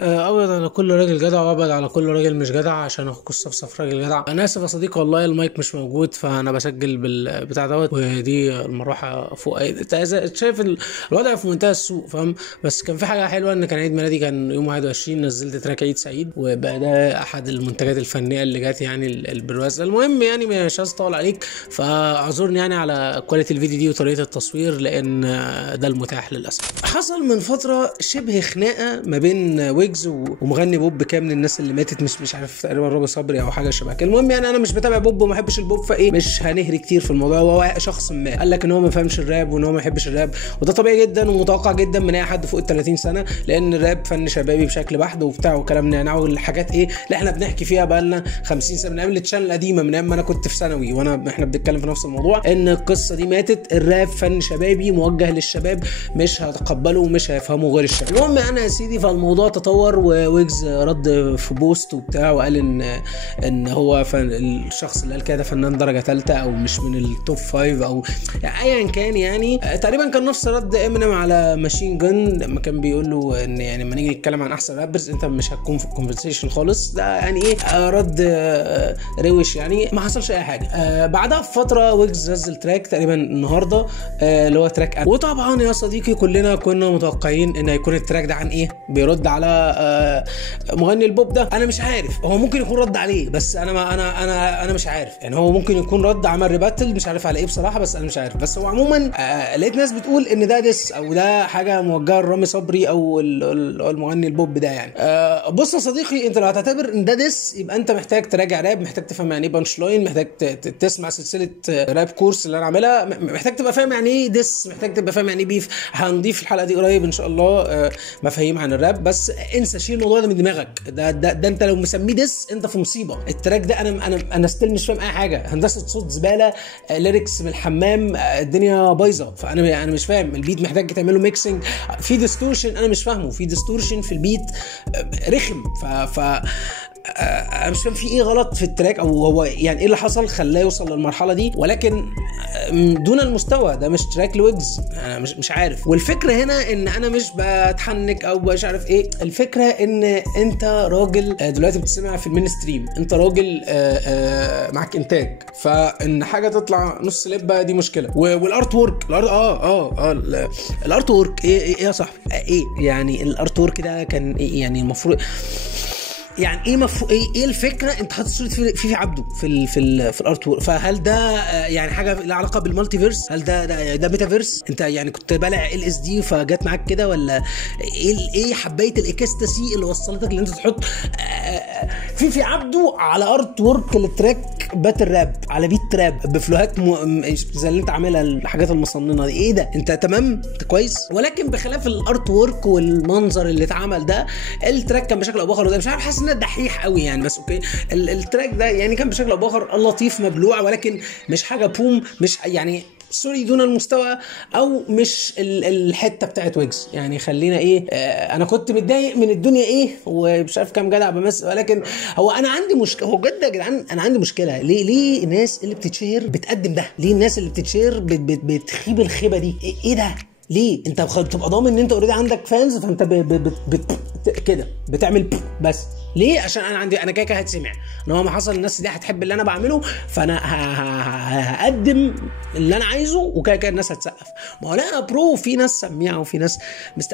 ابيض على كل راجل جدع وابيض على كل راجل مش جدع، عشان اخوك الصفصف راجل جدع. انا اسف يا صديقي، والله المايك مش موجود، فانا بسجل بالبتاع دوت، ودي المروحه فوق انت شايف الوضع في منتهى السوء، فاهم؟ بس كان في حاجه حلوه، ان كان عيد ميلادي، كان يوم 21 نزلت تراك عيد سعيد، وبقى ده احد المنتجات الفنيه اللي جات يعني البرواز. المهم يعني مش عايز اطول عليك، فاعذرني يعني على كواليتي الفيديو دي وطريقه التصوير، لان ده المتاح للاسف. حصل من فتره شبه خناقه ما بين ويجز ومغني بوب كام من الناس اللي ماتت، مش عارف تقريبا رامي صبري او حاجه شبه كده. المهم يعني انا مش بتابع بوب وما بحبش البوب، فايه مش هنهري كتير في الموضوع. هو شخص ما قال لك ان هو ما فهمش الراب وان هو ما يحبش الراب، وده طبيعي جدا ومتوقع جدا من اي حد فوق ال 30 سنه، لان الراب فن شبابي بشكل بحت وبتاع وكلام نعناع والحاجات ايه اللي احنا بنحكي فيها بقى لنا 50 سنه، من ايام التشانل القديمه، من ايام ما انا كنت في ثانوي احنا بنتكلم في نفس الموضوع، ان القصه دي ماتت. الراب فن شبابي موجه للشباب، مش هتقبله ومش هيفهمه غير الشباب. المهم انا يا سيدي، فالموضوع تطور وويجز رد في بوست وبتاع، وقال ان هو الشخص اللي قال كده فنان درجه ثالثه او مش من التوب 5 او يعني ايا كان. يعني تقريبا كان نفس رد امينيم على ماشين جن لما كان بيقول له ان يعني لما نيجي نتكلم عن احسن رابرز انت مش هتكون في الكونفرسيشن خالص. ده يعني ايه رد روش، يعني ما حصلش اي حاجه. بعدها بفتره ويجز نزل تراك تقريبا النهارده اللي هو تراك أنا. وطبعا يا صديقي كلنا كنا متوقعين ان هيكون التراك ده عن ايه، بيرد على مغني البوب ده. انا مش عارف، هو ممكن يكون رد عليه، بس انا مش عارف. يعني هو ممكن يكون رد عمل ريباتل، مش عارف على ايه بصراحه، بس انا مش عارف. بس هو عموما لقيت ناس بتقول ان ده ديس او ده حاجه موجهه لرامي صبري او المغني البوب ده. يعني بص يا صديقي، انت لو هتعتبر ان ده ديس، يبقى انت محتاج تراجع راب، محتاج تفهم يعني ايه بانش لاين، محتاج تسمع سلسله راب كورس اللي انا عاملها، محتاج تبقى فاهم يعني ايه ديس، محتاج تبقى فاهم يعني ايه بيف. هنضيف الحلقه دي قريب ان شاء الله مفاهيم عن الراب، بس انسى شيل الموضوع ده من دماغك. ده انت لو مسميه ديس انت في مصيبه. التراك ده انا ستيل مش فاهم اي حاجه، هندسه صوت زباله، ليركس من الحمام، الدنيا بايظه. فانا مش فاهم البيت، محتاج تعمله ميكسنج، في ديستورشن انا مش فاهمه، في ديستورشن في البيت رخم. انا مش فاهم في ايه غلط في التراك، او هو يعني ايه اللي حصل خلاه يوصل للمرحله دي، ولكن دون المستوى ده مش تراك لويجز. انا مش عارف. والفكره هنا ان انا مش بتحنك او مش عارف ايه، الفكره ان انت راجل دلوقتي بتسمع في المينستريم، انت راجل معاك انتاج، فان حاجه تطلع نص لبه دي مشكله. والارت وورك الارت وورك ايه يا صاحبي، ايه يعني الارت وورك ده كان إيه يعني المفروض يعني ايه الفكره؟ انت حاطط صوره في عبده في الارت وورك، فهل ده يعني حاجه لها علاقه بالمالتيفيرس؟ هل ده ميتافيرس؟ انت يعني كنت بالع LSD فجت معاك كده، ولا ايه حبايه الاكستاسي اللي وصلتك ان انت تحط في عبده على ارت وورك للتراك باتل راب على بيت تراب بفلوهات زي اللي انت عاملها، الحاجات المصننه دي؟ ايه ده؟ انت تمام؟ انت كويس؟ ولكن بخلاف الارت وورك والمنظر اللي اتعمل ده، التراك كان بشكل او باخر، وده مش عارف، حاسس انه دحيح قوي يعني، بس اوكي. التراك ده يعني كان بشكل او باخر لطيف مبلوع، ولكن مش حاجه بوم، مش يعني سوري دون المستوى، او مش الحته بتاعت ويجز. يعني خلينا ايه، انا كنت متضايق من الدنيا ايه، ومش عارف كام جدع بمس، ولكن هو انا عندي مشكله. هو بجد يا جدعان انا عندي مشكله. ليه الناس اللي بتتشهر بتقدم ده؟ ليه الناس اللي بتتشهر بتخيب الخيبه دي؟ ايه ده؟ ليه انت بتبقى ضامن ان انت اوريدي عندك فانز، فانت كده بتعمل بس ليه؟ عشان انا كده هتسمع ان هو ما حصل، الناس دي هتحب اللي انا بعمله، فانا هقدم اللي انا عايزه، وكده الناس هتسقف. ما هو لا برو، في ناس سميعه وفي ناس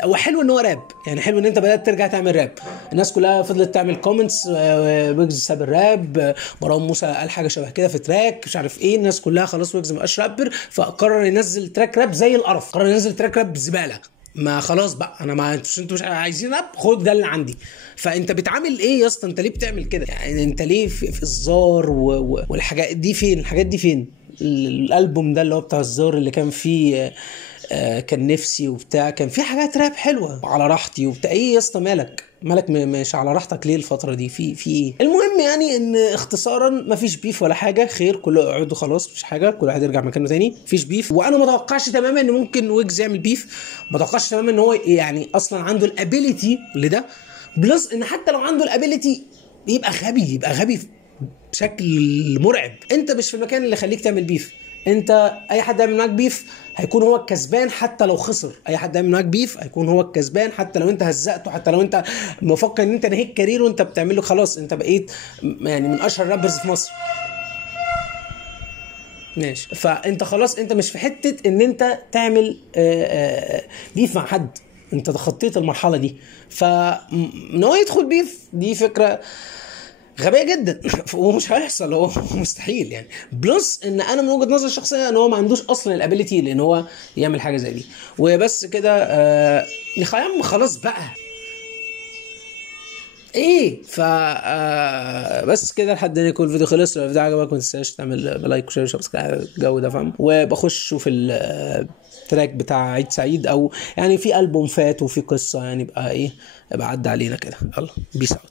هو حلو ان هو راب، يعني حلو ان انت بدات ترجع تعمل راب. الناس كلها فضلت تعمل كومنتس، ويجز ساب الراب، مروان موسى قال حاجه شبه كده في تراك مش عارف ايه، الناس كلها خلاص ويجز ما بقاش رابر، فقرر ينزل تراك راب زي القرف، قرر ينزل تراك راب زباله. ما خلاص بقى، انا ما انتوا مش عايزين راب، خد ده اللي عندي. فانت بتعامل ايه يا اسطى؟ انت ليه بتعمل كده؟ يعني انت ليه في الزار والحاجات دي فين؟ الحاجات دي فين؟ الالبوم ده اللي هو بتاع الزار اللي كان فيه كان نفسي وبتاع، كان في حاجات راب حلوه على راحتي وبتاع. ايه يا اسطى مالك مش على راحتك ليه الفتره دي؟ في ايه؟ المهم يعني ان اختصارا مفيش بيف ولا حاجه، خير كله اقعدوا خلاص، مفيش حاجه، كل واحد يرجع مكانه تاني، مفيش بيف. وانا ما اتوقعش تماما ان ممكن ويجز يعمل بيف، ما اتوقعش تماما ان هو يعني اصلا عنده الابيليتي لده، بلس ان حتى لو عنده الابيليتي يبقى غبي بشكل مرعب. انت مش في المكان اللي خليك تعمل بيف، انت اي حد يعمل معاك بيف هيكون هو الكسبان حتى لو خسر. اي حد يعمل معاك بيف هيكون هو الكسبان حتى لو انت هزقته، حتى لو انت مفكر ان انت نهيت كارير وانت بتعمله خلاص انت بقيت يعني من اشهر رابرز في مصر. ماشي، فانت خلاص انت مش في حته ان انت تعمل بيف مع حد، انت تخطيت المرحله دي. فان هو يدخل بيف دي فكره غبيه جدا ومش هيحصل، هو مستحيل يعني. بلس ان انا من وجهه نظري الشخصيه ان هو ما عندوش اصلا الابيليتي لان هو يعمل حاجه زي دي. وبس كده يا عم خلاص بقى ايه. بس كده لحد هنا يكون الفيديو خلص. لو الفيديو عجبك ما تنساش تعمل لايك وشير وسبسكرايب الجو ده فاهم. وبخش شوف التراك بتاع عيد سعيد، او يعني في ألبوم فات وفي قصه يعني بقى ايه، ابقى عدى علينا كده. يلا بيس اوت.